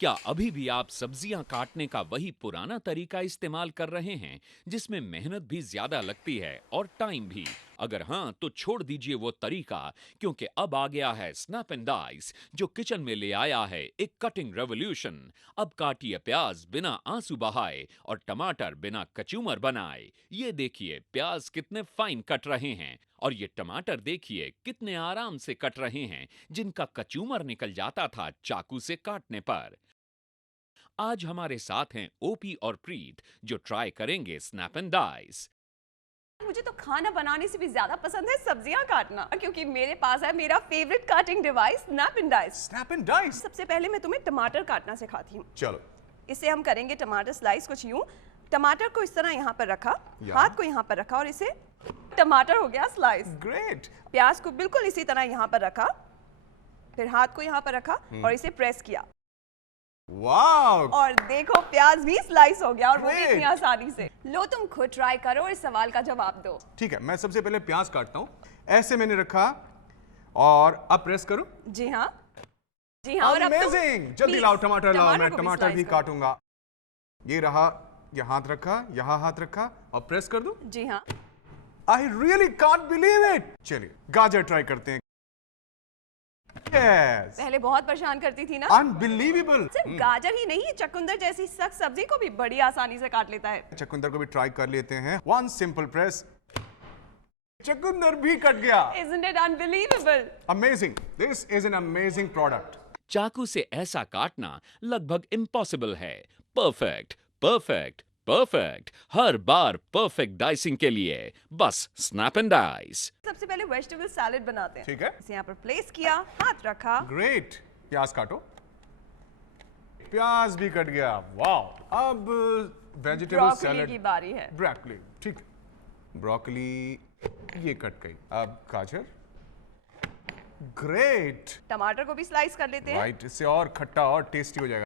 क्या अभी भी आप सब्जियां काटने का वही पुराना तरीका इस्तेमाल कर रहे हैं, जिसमें मेहनत भी ज्यादा लगती है और टाइम भी? अगर हाँ, तो छोड़ दीजिए वो तरीका, क्योंकि अब आ गया है स्नैप एंड डाइस, जो किचन में ले आया है एक कटिंग रेवोल्यूशन। अब काटिए प्याज बिना आंसू बहाए और टमाटर बिना कचूमर बनाए। ये देखिए प्याज कितने फाइन कट रहे हैं, और ये टमाटर देखिए कितने आराम से कट रहे हैं, जिनका कचूमर निकल जाता था चाकू से काटने पर। आज हमारे साथ हैं ओपी और प्रीत, जो ट्राई करेंगे स्नैप एंड डाइस। मुझे तो खाना बनाने से भी ज्यादा पसंद है सब्जियां काटना, क्योंकि मेरे पास है मेरा favourite cutting device snap and dice. Snap and dice. सबसे पहले मैं तुम्हें टमाटर काटना सिखाती हूँ। चलो। इसे हम करेंगे टमाटर स्लाइस कुछ यूं। टमाटर को इस तरह यहाँ पर रखा, हाथ को यहाँ पर रखा और इसे टमाटर हो गया स्लाइस। ग्रेट। प्याज को बिल्कुल इसी तरह यहाँ पर रखा, फिर हाथ को यहाँ पर रखा और इसे प्रेस किया। वाओ! और देखो प्याज भी स्लाइस हो गया, और वो भी Great. इतनी आसानी से। लो तुम खुद ट्राई करो और इस सवाल का जवाब दो। ठीक है, मैं सबसे पहले प्याज काटता हूँ। ऐसे मैंने रखा और अब प्रेस करूं। जी हाँ, जी हाँ। और अब तुम अमेजिंग! जल्दी please, लाओ टमाटर लाओ, मैं को भी टमाटर भी slice करो। काटूंगा। ये रहा, ये हाथ रखा, यहाँ हाथ रखा और प्रेस कर दूं। जी हाँ। I really can't believe it. चलिए गाजर ट्राई करते हैं। Yes. पहले बहुत परेशान करती थी ना। Unbelievable. सिर्फ गाजर ही नहीं, चकुंदर जैसी सख्त सब्जी को भी बड़ी आसानी से काट लेता है। चकुंदर को भी ट्राई कर लेते हैं। वन सिंपल प्रेस, चकुंदर भी कट गया। Isn't it unbelievable? Amazing. This is an amazing product. चाकू से ऐसा काटना लगभग इम्पॉसिबल है। Perfect, perfect, perfect. हर बार परफेक्ट डाइसिंग के लिए बस स्नैप एंड डाइस। सबसे पहले वेजिटेबल सैलेड बनाते हैं। ठीक है। इसे यहाँ पर प्लेस किया, हाथ रखा। ग्रेट। प्याज काटो। प्याज भी कट गया। वाओ! अब वेजिटेबल ब्रोकली सैलेड की बारी है। ब्रोकली, ठीक है। ब्रोकली ये कट गई। अब गाजर। ग्रेट। टमाटर को भी स्लाइस कर लेते हैं। राइट, इससे और खट्टा और टेस्टी हो जाएगा।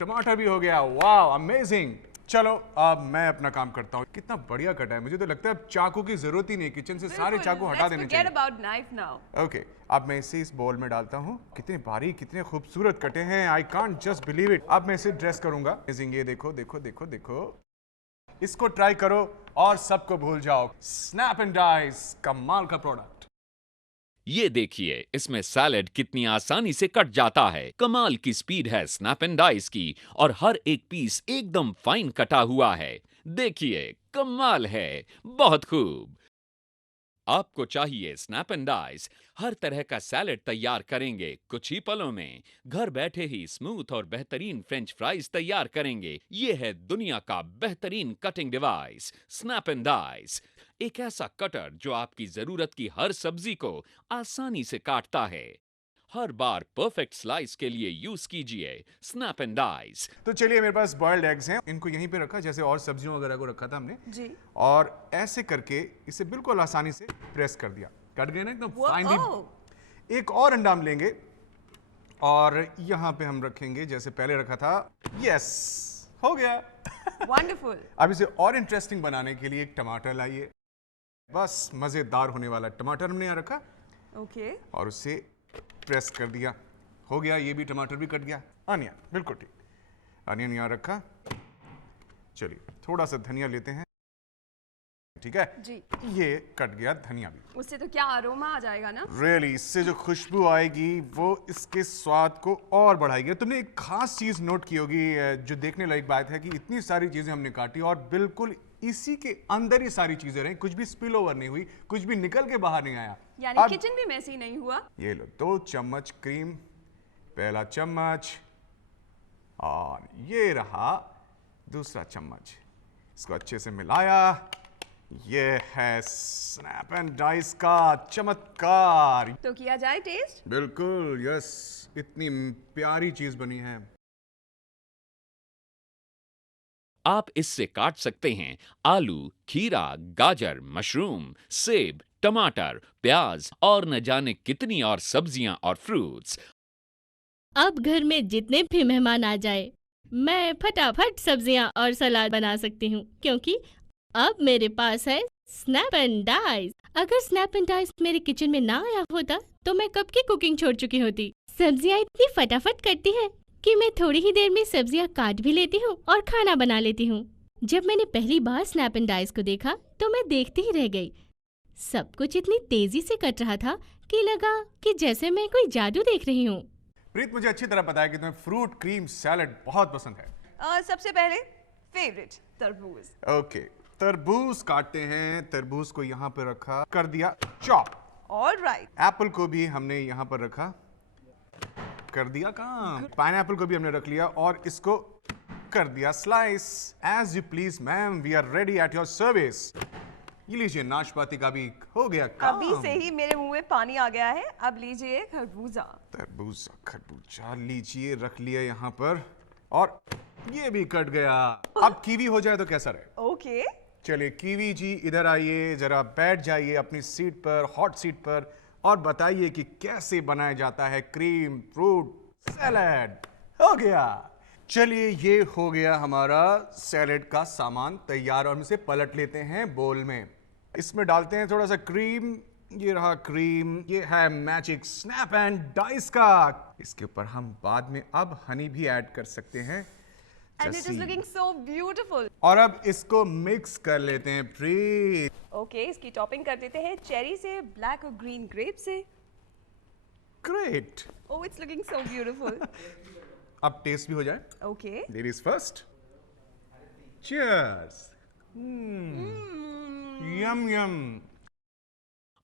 टमाटर भी हो गया। Wow, amazing. चलो अब मैं अपना काम करता हूँ। कितना बढ़िया कटा है, मुझे तो लगता है अब चाकू की जरूरत ही नहीं, किचन से सारे चाकू हटा देने चाहिए। about knife now. ओके, अब मैं इसे इस बोल में डालता हूँ। कितने बारीक, कितने खूबसूरत कटे हैं। I can't just believe it. अब मैं इसे ड्रेस करूंगा। अमेजिंग, ये देखो देखो देखो देखो। इसको ट्राई करो और सबको भूल जाओ। स्नैप एंड डाइस, कमाल का प्रोडक्ट। ये देखिए इसमें सैलेड कितनी आसानी से कट जाता है। कमाल की स्पीड है स्नैप एंड डाइस की, और हर एक पीस एकदम फाइन कटा हुआ है। देखिए कमाल है, बहुत खूब। आपको चाहिए स्नैप एंड डाइस, हर तरह का सैलेड तैयार करेंगे कुछ ही पलों में। घर बैठे ही स्मूथ और बेहतरीन फ्रेंच फ्राइज तैयार करेंगे। ये है दुनिया का बेहतरीन cutting device snap and dice. एक ऐसा कटर जो आपकी जरूरत की हर सब्जी को आसानी से काटता है। हर बार परफेक्ट स्लाइस के लिए यूज कीजिए स्नैप एंड डाइस। तो चलिए, मेरे पास बॉइल्ड एग्स हैं। इनको यहीं पे रखा जैसे और सब्जियों वगैरह को रखा था हमने जी। और ऐसे करके इसे बिल्कुल आसानी से प्रेस कर दिया। कट गए ना एकदम फाइनली। एक और अंडा हम लेंगे और यहाँ पे हम रखेंगे जैसे पहले रखा था। यस, हो गया। Wonderful. अब इसे और इंटरेस्टिंग बनाने के लिए एक टमाटर लाइए। बस मजेदार होने वाला टमाटर हमने यहाँ रखा। Okay. और उसे प्रेस कर दिया। हो गया, ये भी टमाटर भी कट गया। अनियन, बिल्कुल ठीक। अनियन यहाँ रखा। चलिए थोड़ा सा धनिया लेते हैं। ठीक है जी। ये कट गया धनिया भी। उससे तो क्या अरोमा आ जाएगा ना। रियली, इससे जो खुशबू आएगी वो इसके स्वाद को और बढ़ाएगी। तुमने एक खास चीज नोट की होगी, जो देखने लायक बात है कि इतनी सारी चीजें हमने काटी और बिल्कुल इसी के अंदर ही सारी चीजें रही। कुछ भी स्पिल ओवर नहीं हुई, कुछ भी निकल के बाहर नहीं आया। यानी किचन भी मैसी नहीं हुआ। ये लो 2 चम्मच क्रीम, पहला चम्मच, और ये रहा दूसरा चम्मच। इसको अच्छे से मिलाया। ये है स्नैप एंड डाइस का चमत्कार। तो किया जाए टेस्ट। बिल्कुल, यस, इतनी प्यारी चीज बनी है। आप इससे काट सकते हैं आलू, खीरा, गाजर, मशरूम, सेब, टमाटर, प्याज और न जाने कितनी और सब्जियां और फ्रूट्स। अब घर में जितने भी मेहमान आ जाए, मैं फटाफट सब्जियां और सलाद बना सकती हूँ, क्योंकि अब मेरे पास है स्नैप एंड डाइस। अगर स्नैप एंड डाइस मेरे किचन में ना आया होता तो मैं कब की कुकिंग छोड़ चुकी होती। सब्जियां इतनी फटाफट कटती हैं कि मैं थोड़ी ही देर में सब्जियां काट भी लेती हूँ और खाना बना लेती हूँ। जब मैंने पहली बार स्नैप एंड डाइस को देखा तो मैं देखती ही रह गई। सब कुछ इतनी तेजी से कट रहा था कि लगा कि जैसे मैं कोई जादू देख रही हूँ। प्रीत, मुझे अच्छी तरह पता है कि तुम्हें फ्रूट क्रीम सैलेड बहुत पसंद है। सबसे पहले फेवरेट तरबूज। ओके, तरबूज काटते हैं। तरबूज को यहाँ पे रखा, कर दिया चॉप। ऑलराइट। एप्पल को भी हमने यहाँ पर रखा, कर दिया काम। पाइनएप्पल को भी हमने रख लिया और इसको कर दिया slice. As you please ma'am, we are ready at your service. ये लीजिए, नाशपाती का भी हो गया काम। अभी से ही मेरे मुंह में पानी आ गया है। अब लीजिए खरबूजा। तरबूजा, खरबूजा लीजिए, रख लिया यहाँ पर और ये भी कट गया। अब कीवी हो जाए तो कैसा रहे? ओके। चलिए कीवी जी, इधर आइए, जरा बैठ जाइए अपनी सीट पर, हॉट सीट पर, और बताइए कि कैसे बनाया जाता है क्रीम फ्रूट सैलेड। हो गया। चलिए, ये हो गया हमारा सैलेड का सामान तैयार और हम इसे पलट लेते हैं बोल में। इसमें डालते हैं थोड़ा सा क्रीम। ये रहा क्रीम। ये है मैजिक स्नैप एंड डाइस का। इसके ऊपर हम बाद में अब हनी भी ऐड कर सकते हैं। And it is looking so beautiful. और अब इसको मिक्स कर लेते हैं प्रीत। ओके, इसकी टॉपिंग कर देते हैं चेरी से, ब्लैक और ग्रीन ग्रेप से। Great. Oh, it's looking so beautiful. अब टेस्ट भी हो जाए। ओके। Ladies first. चीयर्स। यम यम।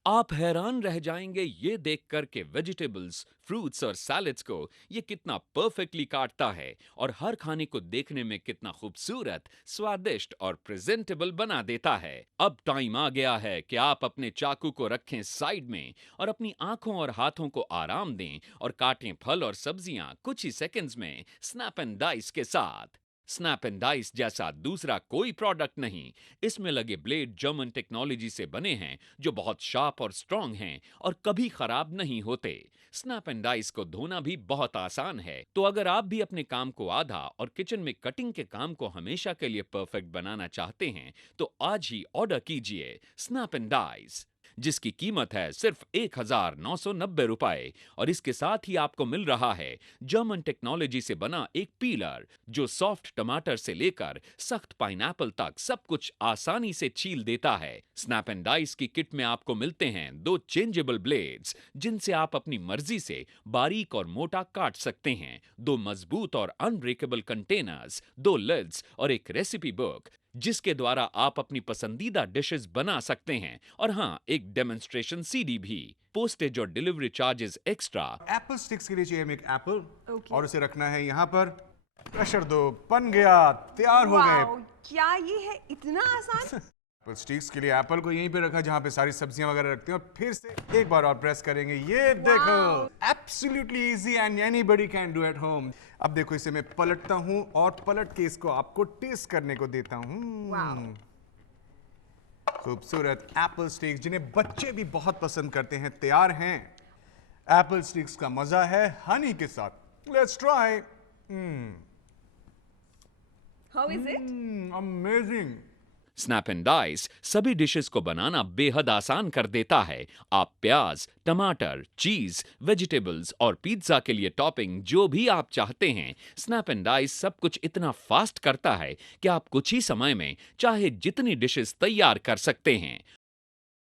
आप हैरान रह जाएंगे ये देखकर के वेजिटेबल्स, फ्रूट्स और सैलेड्स को ये कितना परफेक्टली काटता है और हर खाने को देखने में कितना खूबसूरत, स्वादिष्ट और प्रेजेंटेबल बना देता है। अब टाइम आ गया है कि आप अपने चाकू को रखें साइड में और अपनी आंखों और हाथों को आराम दें और काटें फल और सब्जियां कुछ ही सेकंड्स में स्नैप एंड डाइस के साथ। स्नैप एंड डाइस जैसा दूसरा कोई प्रोडक्ट नहीं। इसमें लगे ब्लेड जर्मन टेक्नोलॉजी से बने हैं जो बहुत शार्प और स्ट्रॉन्ग हैं और कभी खराब नहीं होते। स्नैप एंड डाइस को धोना भी बहुत आसान है। तो अगर आप भी अपने काम को आधा और किचन में कटिंग के काम को हमेशा के लिए परफेक्ट बनाना चाहते हैं तो आज ही ऑर्डर कीजिए स्नैप एंड डाइस, जिसकी कीमत है सिर्फ 1990 रुपए और इसके साथ ही आपको मिल रहा है जर्मन टेक्नोलॉजी से बना एक पीलर जो सॉफ्ट टमाटर से लेकर सख्त पाइनएप्पल तक सब कुछ आसानी से छील देता है। स्नैप एंड डाइस की किट में आपको मिलते हैं 2 चेंजेबल ब्लेड्स जिनसे आप अपनी मर्जी से बारीक और मोटा काट सकते हैं, 2 मजबूत और अनब्रेकेबल कंटेनर्स, 2 लिड्स और एक रेसिपी बुक जिसके द्वारा आप अपनी पसंदीदा डिशेस बना सकते हैं, और हाँ, एक डेमोन्स्ट्रेशन सीडी भी। पोस्टेज और delivery charges extra. Apple sticks के लिए चाहिए हमें एक एप्पल। Okay. और उसे रखना है यहाँ पर। प्रेशर दो, बन गया, तैयार हो गए। वाओ, क्या ये है इतना आसान? एप्पल स्टिक्स के लिए एप्पल को यहीं पे रखा जहाँ पे सारी सब्जियां वगैरह रखते हैं और फिर से एक बार और प्रेस करेंगे। ये देखो, absolutely easy and anybody can do at home. अब देखो, इसे मैं पलटता हूँ और पलट के इसको आपको टेस्ट करने को देता हूँ। खूबसूरत एप्पल स्टिक्स जिन्हें बच्चे भी बहुत पसंद करते हैं तैयार हैं। एप्पल स्टिक्स का मजा है हनी के साथ। Let's try. How is it? Amazing. Snap and dice सभी डिशेस को बनाना बेहद आसान कर देता है। आप प्याज, टमाटर, चीज, वेजिटेबल्स और पिज्जा के लिए टॉपिंग जो भी आप चाहते हैं, स्नैप एंड डाइस सब कुछ इतना फास्ट करता है कि आप कुछ ही समय में चाहे जितनी डिशेस तैयार कर सकते हैं।